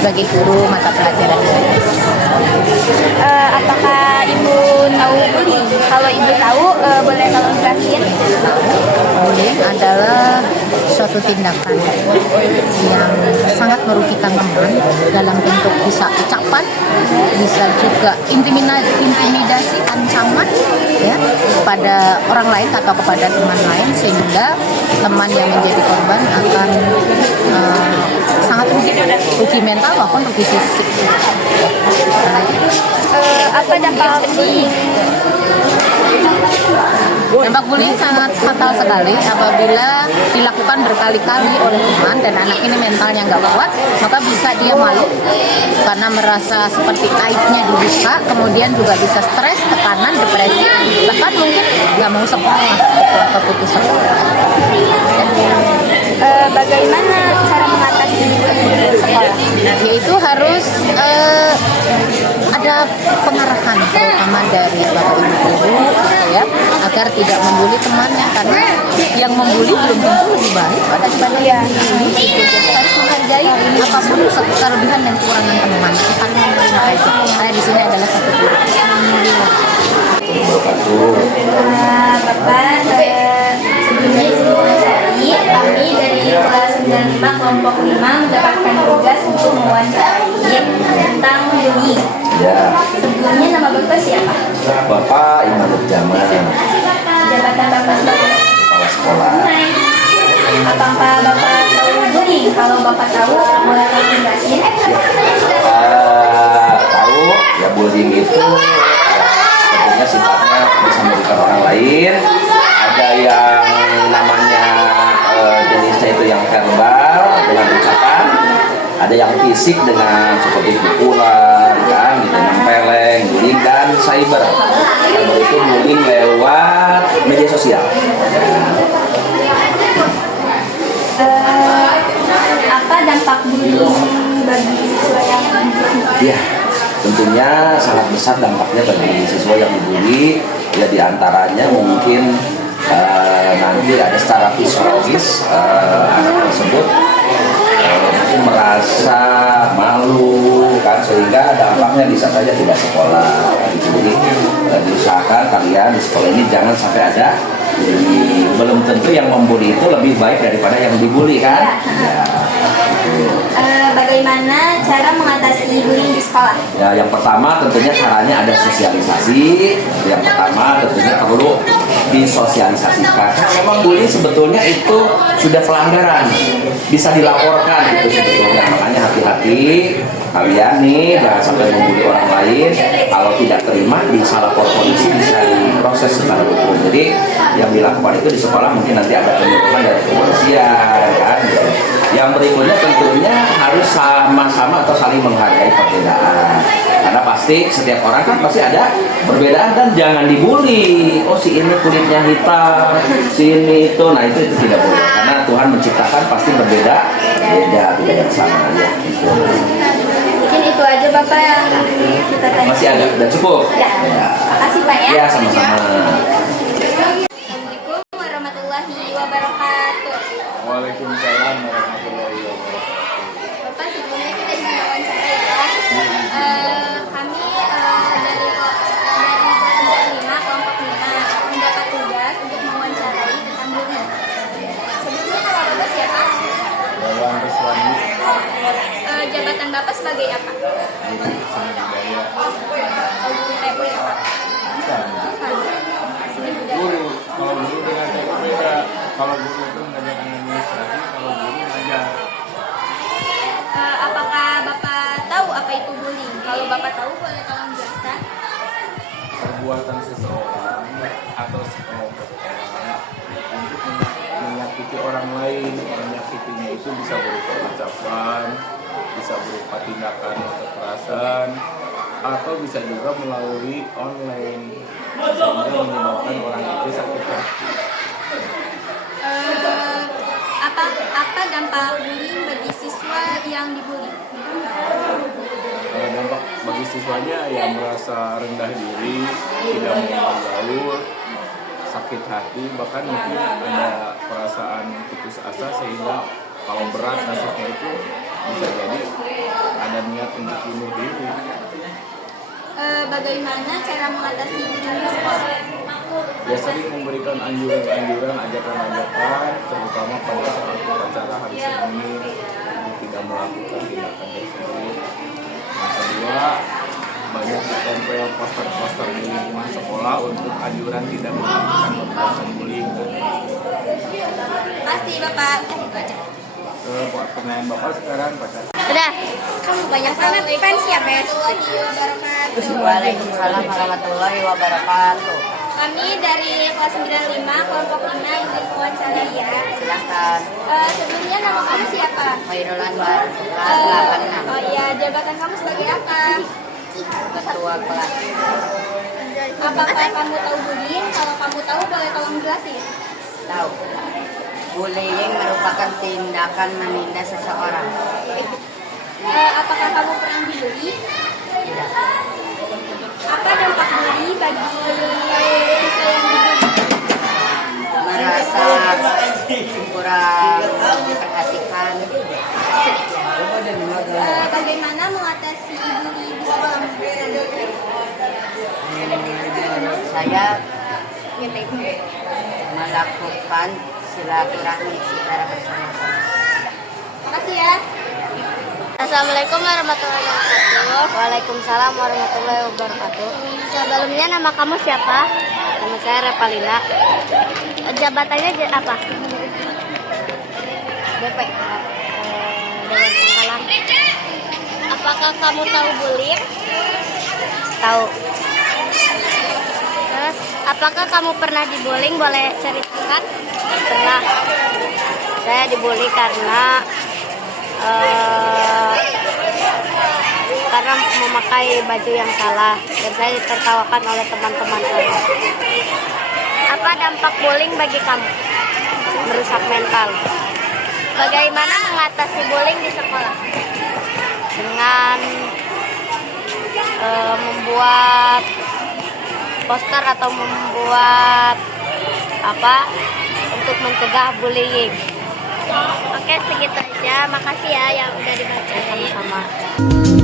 sebagai guru mata pelajaran IPS. Apakah Ibu tahu bullying? Kalau Ibu tahu, boleh tolong jelasin? Bullying adalah suatu tindakan yang sangat merugikan teman dalam bentuk bisa ucapan, bisa juga intimidasi, ancaman ya kepada orang lain atau kepada teman lain, sehingga teman yang menjadi korban akan sangat rugi mental maupun rugi fisik. Apa dampak bullying? Dampak bullying sangat fatal sekali apabila dilakukan berkali-kali oleh teman dan anak ini mentalnya nggak kuat, maka bisa dia malu karena merasa seperti aibnya dibuka, kemudian juga bisa stres, tekanan, depresi, bahkan mungkin nggak mau sekolah atau putus sekolah. Bagaimana cara mengatasi bullying di sekolah? Yaitu harus ada pengarahan terutama dari bapak ibu guru gitu ya, agar tidak membuli temannya, karena yang membuli belum tentu lebih baik daripada yang dibully gitu. Jadi harus menghargai apapun kelebihan dan kekurangan teman, saling menerima aja. Saya di sini adalah satu guru. Bapak, sebelumnya kami dari kelas 95 kelompok 5 mendapatkan tugas untuk mewawancarai tentang bullying. Ya. Sebelumnya nama Bapak siapa? Bapak Imanul Jamal, Jabatan Bapak sebagai kepala sekolah. apakah Bapak tahu bullying? Kalau Bapak tahu, boleh tolong jelasin? Tahu ya, bullying itu tentunya sifatnya bisa merugikan orang lain. Ada yang namanya jenisnya itu yang verbal dengan ucapan, ada yang fisik dengan seperti pukulan, kan, gitu, nempeleng, bullying, dan cyber. Cyber itu bullying lewat media sosial. Apa dampak bullying bagi siswa yang Ya, tentunya sangat besar dampaknya bagi siswa yang dibully. Ya, diantaranya mungkin nanti ada secara psikologis anak tersebut mungkin merasa malu, kan, sehingga dampaknya bisa saja tidak sekolah. Jadi diusahakan kalian di sekolah ini jangan sampai ada. Jadi belum tentu yang membuli itu lebih baik daripada yang dibully, kan? Ya. Bagaimana cara mengatasi bullying di sekolah? Ya, yang pertama tentunya caranya ada sosialisasi. Yang pertama tentunya perlu disosialisasikan. Karena memang bullying sebetulnya itu sudah pelanggaran, bisa dilaporkan itu sebetulnya. Makanya hati-hati kalian nih, jangan sampai membuli orang lain. Kalau tidak terima bisa lapor polisi, bisa diproses secara hukum. Jadi yang dilakukan itu di sekolah mungkin nanti ada penyuluhan dari kepolisian, kan. Yang berikutnya tentunya harus sama-sama atau saling menghargai perbedaan, karena pasti setiap orang kan pasti ada perbedaan, dan jangan dibully. Oh, si ini kulitnya hitam, si ini itu, nah itu tidak boleh, karena Tuhan menciptakan pasti berbeda, tidak yang sama ya. Gitu. Mungkin itu aja Bapak yang kita tanya. Masih ada, udah cukup. Ya. Makasih Pak ya. Ya, sama-sama. Assalamualaikum warahmatullahi wabarakatuh. Waalaikumsalam warahmatullahi wabarakatuh. Bapak, sebelumnya kita ingin wawancara ya. Kami dari kelas 95 kelompok 5 mendapat tugas untuk mewawancarai tentang bullying. Sebelumnya nama Bapak siapa? Wawan Reswani, Jabatan Bapak sebagai apa? Guru Seni Budaya. Guru TP apa? Bukan. Seni budaya. Guru, kalau guru dengan TP beda. Kalau guru itu mengajarkan administrasi, kalau guru mengajar. Apakah Bapak tahu apa itu bullying? Kalau Bapak tahu, boleh tolong jelaskan? Perbuatan seseorang atau sekelompok orang untuk menyakiti orang lain. Menyakitinya itu bisa berupa ucapan, bisa berupa tindakan kekerasan, atau bisa juga melalui online, sehingga menyebabkan orang itu sakit hati. Apa dampak bullying bagi siswa yang dibully? Dampak bagi siswanya ya merasa rendah diri, tidak mau bergaul, sakit hati, bahkan mungkin ada perasaan putus asa, sehingga kalau berat kasusnya itu bisa jadi ada niat untuk bunuh diri. Bagaimana cara mengatasi bullying di sekolah? Ya sering memberikan anjuran-anjuran, ajakan-ajakan, terutama pada saat upacara hari Senin untuk tidak melakukan tindakan tersebut. Yang kedua, banyak ditempel poster-poster di lingkungan sekolah untuk anjuran tidak melakukan perbuatan bullying. Terima kasih Bapak. Itu aja. Pertanyaan Bapak sekarang Pak. Udah. Kamu banyak banget fans ya, Bes. Waalaikumsalam warahmatullahi wabarakatuh. Kami dari kelas 95 kelompok 5 ingin wawancara ya. Silakan. Sebelumnya nama kamu siapa? Khairul Anwar, kelas Eh, 86. oh iya, jabatan kamu sebagai apa? Ketua kelas. Apakah kamu tahu bullying? Kalau kamu tahu boleh tolong jelasin. Tahu. Bullying merupakan tindakan menindas seseorang. Apakah kamu pernah dibully? Tidak. Apa dampak bully bagi siswa yang dibully? Merasa kurang perhatikan. Bagaimana mengatasi bully di sekolah? Saya melakukan silaturahmi secara bersama-sama. Makasih ya. Assalamualaikum warahmatullahi wabarakatuh. Waalaikumsalam warahmatullahi wabarakatuh. Sebelumnya nama kamu siapa? Nama saya Repalina. Jabatannya apa? BP. Dewan Pangkalan. Apakah kamu tahu bullying? Tahu. Terus, apakah kamu pernah dibullying? Boleh ceritakan? Pernah. Saya dibully karena memakai baju yang salah dan saya ditertawakan oleh teman-teman saya. Apa dampak bullying bagi kamu? Merusak mental Bagaimana mengatasi bullying di sekolah? dengan membuat poster atau membuat apa untuk mencegah bullying. Oke, segitu aja. Makasih ya yang udah dibacain. Sama-sama.